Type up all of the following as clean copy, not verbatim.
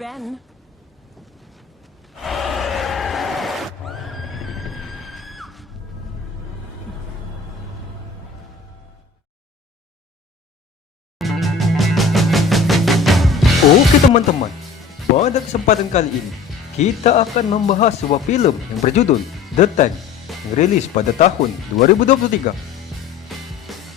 Ben. Oke teman-teman, pada kesempatan kali ini kita akan membahas sebuah film yang berjudul The Tank yang rilis pada tahun 2023.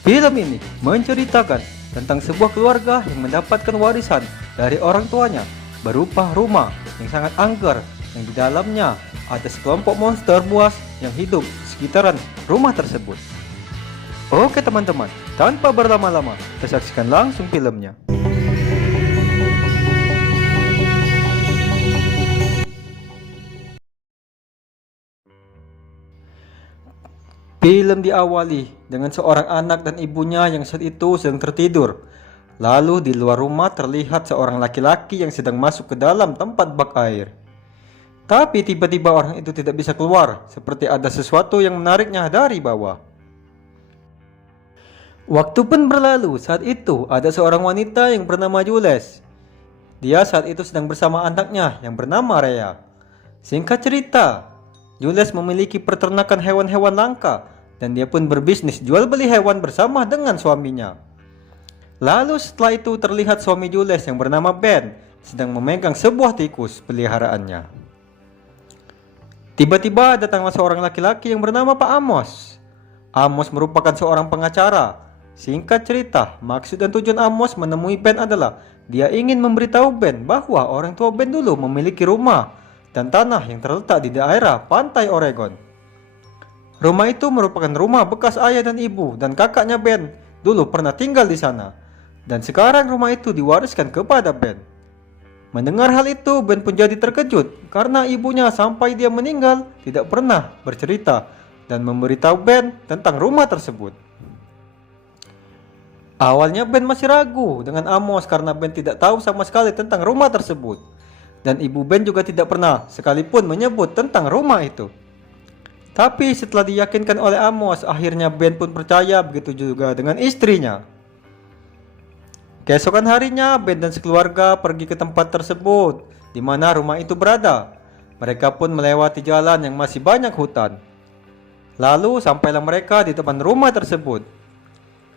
Film ini menceritakan tentang sebuah keluarga yang mendapatkan warisan dari orang tuanya berupa rumah yang sangat angker yang di dalamnya ada sekelompok monster buas yang hidup di sekitaran rumah tersebut. Oke teman-teman, tanpa berlama-lama, kita saksikan langsung filmnya. Film diawali dengan seorang anak dan ibunya yang saat itu sedang tertidur. Lalu di luar rumah terlihat seorang laki-laki yang sedang masuk ke dalam tempat bak air. Tapi tiba-tiba orang itu tidak bisa keluar, seperti ada sesuatu yang menariknya dari bawah. Waktu pun berlalu, saat itu ada seorang wanita yang bernama Jules. Dia saat itu sedang bersama anaknya yang bernama Rhea. Singkat cerita, Jules memiliki peternakan hewan-hewan langka dan dia pun berbisnis jual beli hewan bersama dengan suaminya. Lalu setelah itu terlihat suami Jules yang bernama Ben sedang memegang sebuah tikus peliharaannya. Tiba-tiba datanglah seorang laki-laki yang bernama Pak Amos. Amos merupakan seorang pengacara. Singkat cerita, maksud dan tujuan Amos menemui Ben adalah dia ingin memberitahu Ben bahwa orang tua Ben dulu memiliki rumah dan tanah yang terletak di daerah pantai Oregon. Rumah itu merupakan rumah bekas ayah dan ibu dan kakaknya Ben dulu pernah tinggal di sana. Dan sekarang rumah itu diwariskan kepada Ben. Mendengar hal itu, Ben pun jadi terkejut karena ibunya sampai dia meninggal tidak pernah bercerita dan memberitahu Ben tentang rumah tersebut. Awalnya Ben masih ragu dengan Amos karena Ben tidak tahu sama sekali tentang rumah tersebut. Dan ibu Ben juga tidak pernah sekalipun menyebut tentang rumah itu. Tapi setelah diyakinkan oleh Amos, akhirnya Ben pun percaya, begitu juga dengan istrinya. Keesokan harinya, Ben dan sekeluarga pergi ke tempat tersebut, di mana rumah itu berada. Mereka pun melewati jalan yang masih banyak hutan. Lalu sampailah mereka di depan rumah tersebut.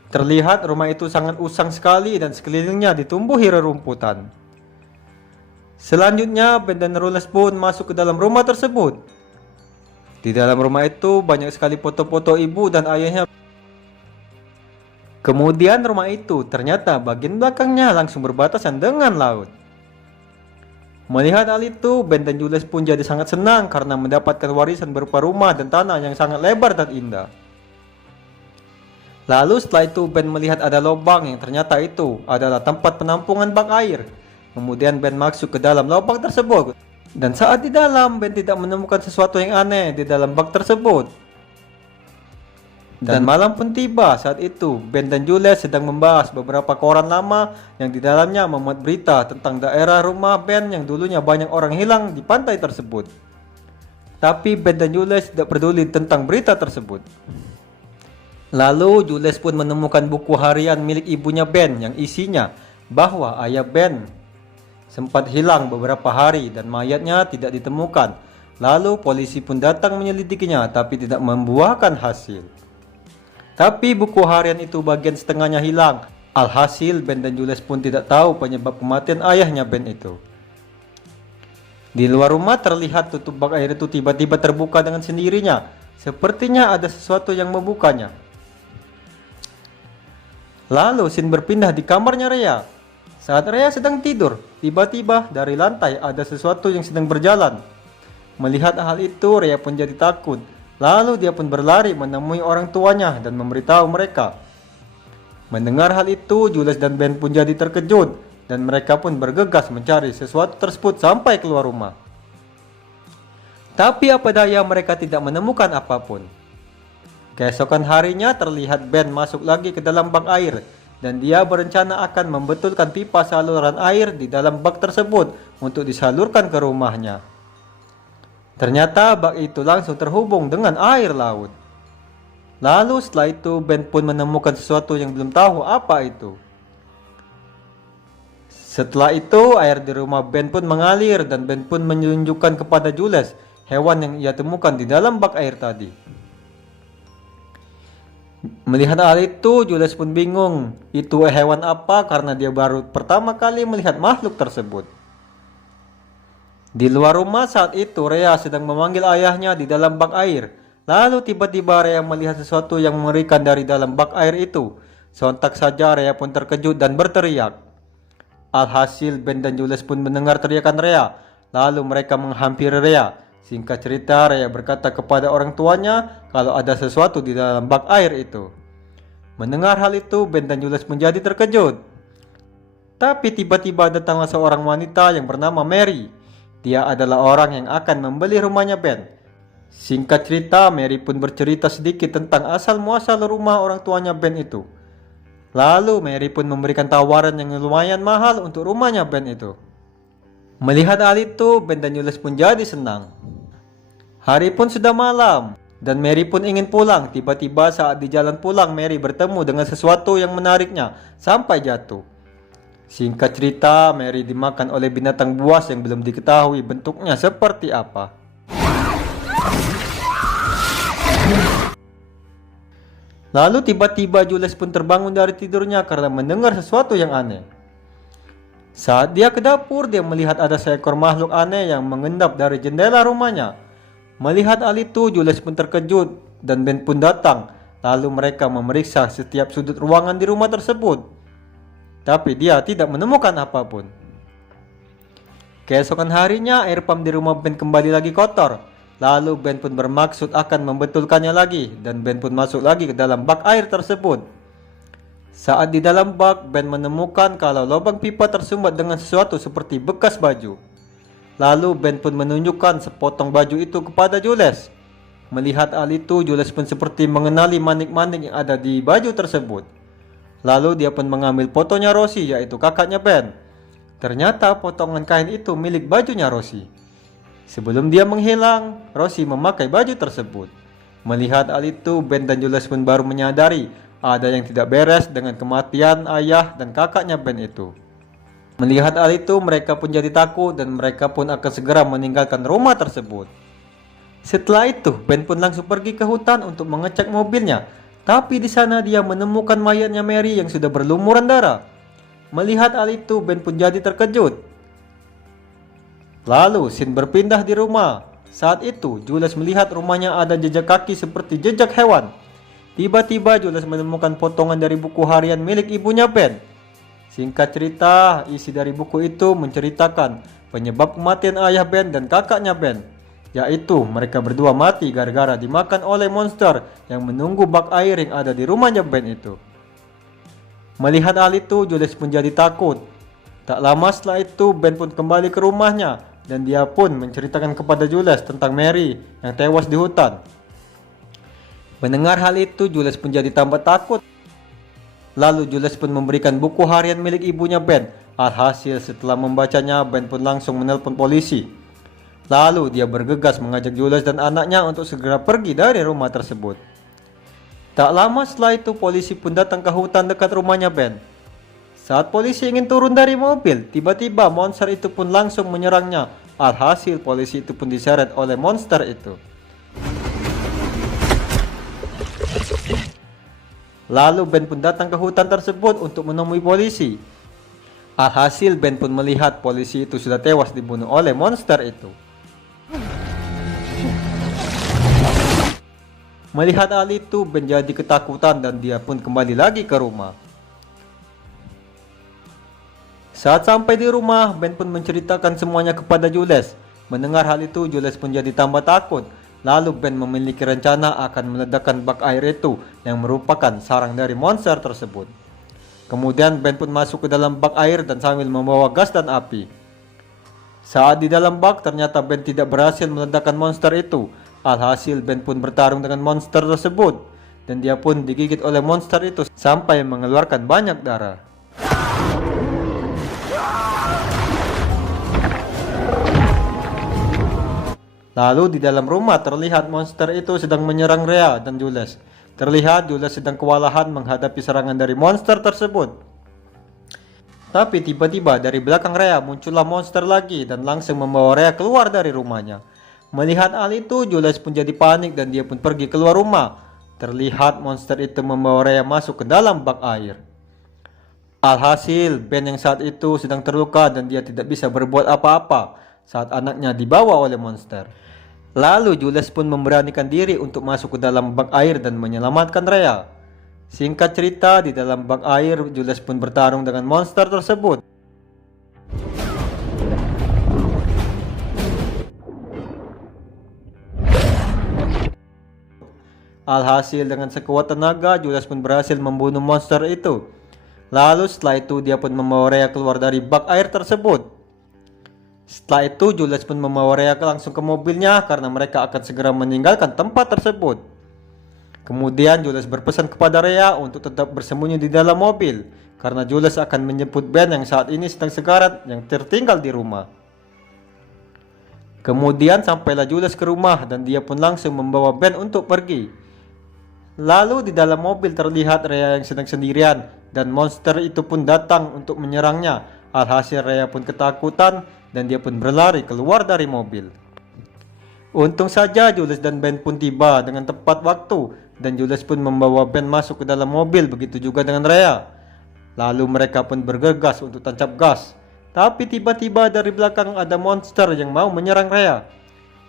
Terlihat rumah itu sangat usang sekali dan sekelilingnya ditumbuhi rerumputan. Selanjutnya, Ben dan Jules pun masuk ke dalam rumah tersebut. Di dalam rumah itu banyak sekali foto-foto ibu dan ayahnya. Kemudian rumah itu ternyata bagian belakangnya langsung berbatasan dengan laut. Melihat hal itu, Ben dan Jules pun jadi sangat senang karena mendapatkan warisan berupa rumah dan tanah yang sangat lebar dan indah. Lalu setelah itu Ben melihat ada lubang yang ternyata itu adalah tempat penampungan bak air. Kemudian Ben masuk ke dalam lubang tersebut. Dan saat di dalam, Ben tidak menemukan sesuatu yang aneh di dalam bak tersebut. Dan malam pun tiba. Saat itu Ben dan Jules sedang membahas beberapa koran lama yang di dalamnya memuat berita tentang daerah rumah Ben yang dulunya banyak orang hilang di pantai tersebut. Tapi Ben dan Jules tidak peduli tentang berita tersebut. Lalu Jules pun menemukan buku harian milik ibunya Ben yang isinya bahwa ayah Ben sempat hilang beberapa hari dan mayatnya tidak ditemukan. Lalu polisi pun datang menyelidikinya tapi tidak membuahkan hasil. Tapi buku harian itu bagian setengahnya hilang. Alhasil Ben dan Jules pun tidak tahu penyebab kematian ayahnya Ben itu. Di luar rumah terlihat tutup bak air itu tiba-tiba terbuka dengan sendirinya. Sepertinya ada sesuatu yang membukanya. Lalu scene berpindah di kamarnya Rhea. Saat Rhea sedang tidur, tiba-tiba dari lantai ada sesuatu yang sedang berjalan. Melihat hal itu, Rhea pun jadi takut. Lalu dia pun berlari menemui orang tuanya dan memberitahu mereka. Mendengar hal itu, Jules dan Ben pun jadi terkejut dan mereka pun bergegas mencari sesuatu tersebut sampai keluar rumah. Tapi apa daya mereka tidak menemukan apapun. Keesokan harinya terlihat Ben masuk lagi ke dalam bak air. Dan dia berencana akan membetulkan pipa saluran air di dalam bak tersebut untuk disalurkan ke rumahnya. Ternyata bak itu langsung terhubung dengan air laut. Lalu setelah itu Ben pun menemukan sesuatu yang belum tahu apa itu. Setelah itu, air di rumah Ben pun mengalir dan Ben pun menunjukkan kepada Jules hewan yang ia temukan di dalam bak air tadi. Melihat hal itu, Jules pun bingung itu hewan apa karena dia baru pertama kali melihat makhluk tersebut. Di luar rumah saat itu, Rhea sedang memanggil ayahnya di dalam bak air. Lalu tiba-tiba Rhea melihat sesuatu yang mengerikan dari dalam bak air itu. Sontak saja Rhea pun terkejut dan berteriak. Alhasil Ben dan Jules pun mendengar teriakan Rhea. Lalu mereka menghampiri Rhea. Singkat cerita, Rhea berkata kepada orang tuanya kalau ada sesuatu di dalam bak air itu. Mendengar hal itu, Ben dan Jules menjadi terkejut. Tapi tiba-tiba datanglah seorang wanita yang bernama Mary. Dia adalah orang yang akan membeli rumahnya Ben. Singkat cerita, Mary pun bercerita sedikit tentang asal-muasal rumah orang tuanya Ben itu. Lalu Mary pun memberikan tawaran yang lumayan mahal untuk rumahnya Ben itu. Melihat hal itu, Ben dan Jules pun jadi senang. Hari pun sudah malam dan Mary pun ingin pulang. Tiba-tiba saat di jalan pulang, Mary bertemu dengan sesuatu yang menariknya sampai jatuh. Singkat cerita, Mary dimakan oleh binatang buas yang belum diketahui bentuknya seperti apa. Lalu tiba-tiba Jules pun terbangun dari tidurnya karena mendengar sesuatu yang aneh. Saat dia ke dapur, dia melihat ada seekor makhluk aneh yang mengendap dari jendela rumahnya. Melihat hal itu, Jules pun terkejut dan Ben pun datang. Lalu mereka memeriksa setiap sudut ruangan di rumah tersebut. Tapi dia tidak menemukan apapun. Keesokan harinya, air pump di rumah Ben kembali lagi kotor. Lalu Ben pun bermaksud akan membetulkannya lagi dan Ben pun masuk lagi ke dalam bak air tersebut. Saat di dalam bak, Ben menemukan kalau lubang pipa tersumbat dengan sesuatu seperti bekas baju. Lalu Ben pun menunjukkan sepotong baju itu kepada Jules. Melihat hal itu, Jules pun seperti mengenali manik-manik yang ada di baju tersebut. Lalu dia pun mengambil fotonya Rosie, yaitu kakaknya Ben. Ternyata potongan kain itu milik bajunya Rosie. Sebelum dia menghilang, Rosie memakai baju tersebut. Melihat hal itu, Ben dan Jules pun baru menyadari ada yang tidak beres dengan kematian ayah dan kakaknya Ben itu. Melihat hal itu, mereka pun jadi takut dan mereka pun akan segera meninggalkan rumah tersebut. Setelah itu, Ben pun langsung pergi ke hutan untuk mengecek mobilnya. Tapi di sana dia menemukan mayatnya Mary yang sudah berlumuran darah. Melihat hal itu, Ben pun jadi terkejut. Lalu, scene berpindah di rumah. Saat itu, Jules melihat rumahnya ada jejak kaki seperti jejak hewan. Tiba-tiba Jules menemukan potongan dari buku harian milik ibunya Ben. Singkat cerita, isi dari buku itu menceritakan penyebab kematian ayah Ben dan kakaknya Ben. Yaitu mereka berdua mati gara-gara dimakan oleh monster yang menunggu bak air yang ada di rumahnya Ben itu. Melihat hal itu, Jules pun jadi takut. Tak lama setelah itu, Ben pun kembali ke rumahnya dan dia pun menceritakan kepada Jules tentang Mary yang tewas di hutan. Mendengar hal itu, Jules pun jadi tambah takut. Lalu Jules pun memberikan buku harian milik ibunya Ben. Alhasil setelah membacanya, Ben pun langsung menelpon polisi. Lalu dia bergegas mengajak Jules dan anaknya untuk segera pergi dari rumah tersebut. Tak lama setelah itu, polisi pun datang ke hutan dekat rumahnya Ben. Saat polisi ingin turun dari mobil, tiba-tiba monster itu pun langsung menyerangnya. Alhasil polisi itu pun diseret oleh monster itu. Lalu Ben pun datang ke hutan tersebut untuk menemui polisi. Alhasil Ben pun melihat polisi itu sudah tewas dibunuh oleh monster itu. Melihat hal itu, Ben jadi ketakutan dan dia pun kembali lagi ke rumah. Saat sampai di rumah, Ben pun menceritakan semuanya kepada Jules. Mendengar hal itu, Jules pun jadi tambah takut. Lalu Ben memiliki rencana akan meledakkan bak air itu yang merupakan sarang dari monster tersebut. Kemudian Ben pun masuk ke dalam bak air dan sambil membawa gas dan api. Saat di dalam bak, ternyata Ben tidak berhasil meledakkan monster itu. Alhasil Ben pun bertarung dengan monster tersebut dan dia pun digigit oleh monster itu sampai mengeluarkan banyak darah. Lalu di dalam rumah terlihat monster itu sedang menyerang Rhea dan Jules. Terlihat Jules sedang kewalahan menghadapi serangan dari monster tersebut. Tapi tiba-tiba dari belakang Rhea muncullah monster lagi dan langsung membawa Rhea keluar dari rumahnya. Melihat hal itu, Jules pun jadi panik dan dia pun pergi keluar rumah. Terlihat monster itu membawa Rhea masuk ke dalam bak air. Alhasil, Ben yang saat itu sedang terluka dan dia tidak bisa berbuat apa-apa saat anaknya dibawa oleh monster. Lalu Jules pun memberanikan diri untuk masuk ke dalam bak air dan menyelamatkan Rhea. Singkat cerita, di dalam bak air, Jules pun bertarung dengan monster tersebut. Alhasil dengan sekuat tenaga, Jules pun berhasil membunuh monster itu. Lalu setelah itu dia pun membawa Rhea keluar dari bak air tersebut. Setelah itu Jules pun membawa Rhea langsung ke mobilnya karena mereka akan segera meninggalkan tempat tersebut. Kemudian Jules berpesan kepada Rhea untuk tetap bersembunyi di dalam mobil karena Jules akan menjemput Ben yang saat ini sedang sekarat yang tertinggal di rumah. Kemudian sampailah Jules ke rumah dan dia pun langsung membawa Ben untuk pergi. Lalu di dalam mobil terlihat Rhea yang sedang sendirian dan monster itu pun datang untuk menyerangnya. Alhasil Rhea pun ketakutan dan dia pun berlari keluar dari mobil. Untung saja Jules dan Ben pun tiba dengan tepat waktu dan Jules pun membawa Ben masuk ke dalam mobil, begitu juga dengan Rhea. Lalu mereka pun bergegas untuk tancap gas. Tapi tiba-tiba dari belakang ada monster yang mau menyerang Rhea.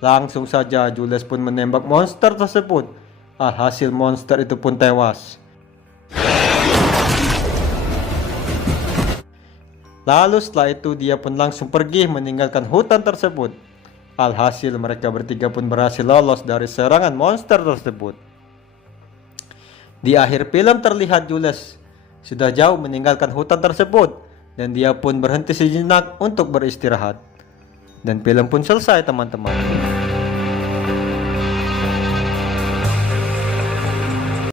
Langsung saja Jules pun menembak monster tersebut. Alhasil monster itu pun tewas. Lalu setelah itu dia pun langsung pergi meninggalkan hutan tersebut. Alhasil mereka bertiga pun berhasil lolos dari serangan monster tersebut. Di akhir film terlihat Jules sudah jauh meninggalkan hutan tersebut dan dia pun berhenti sejenak untuk beristirahat. Dan film pun selesai teman-teman.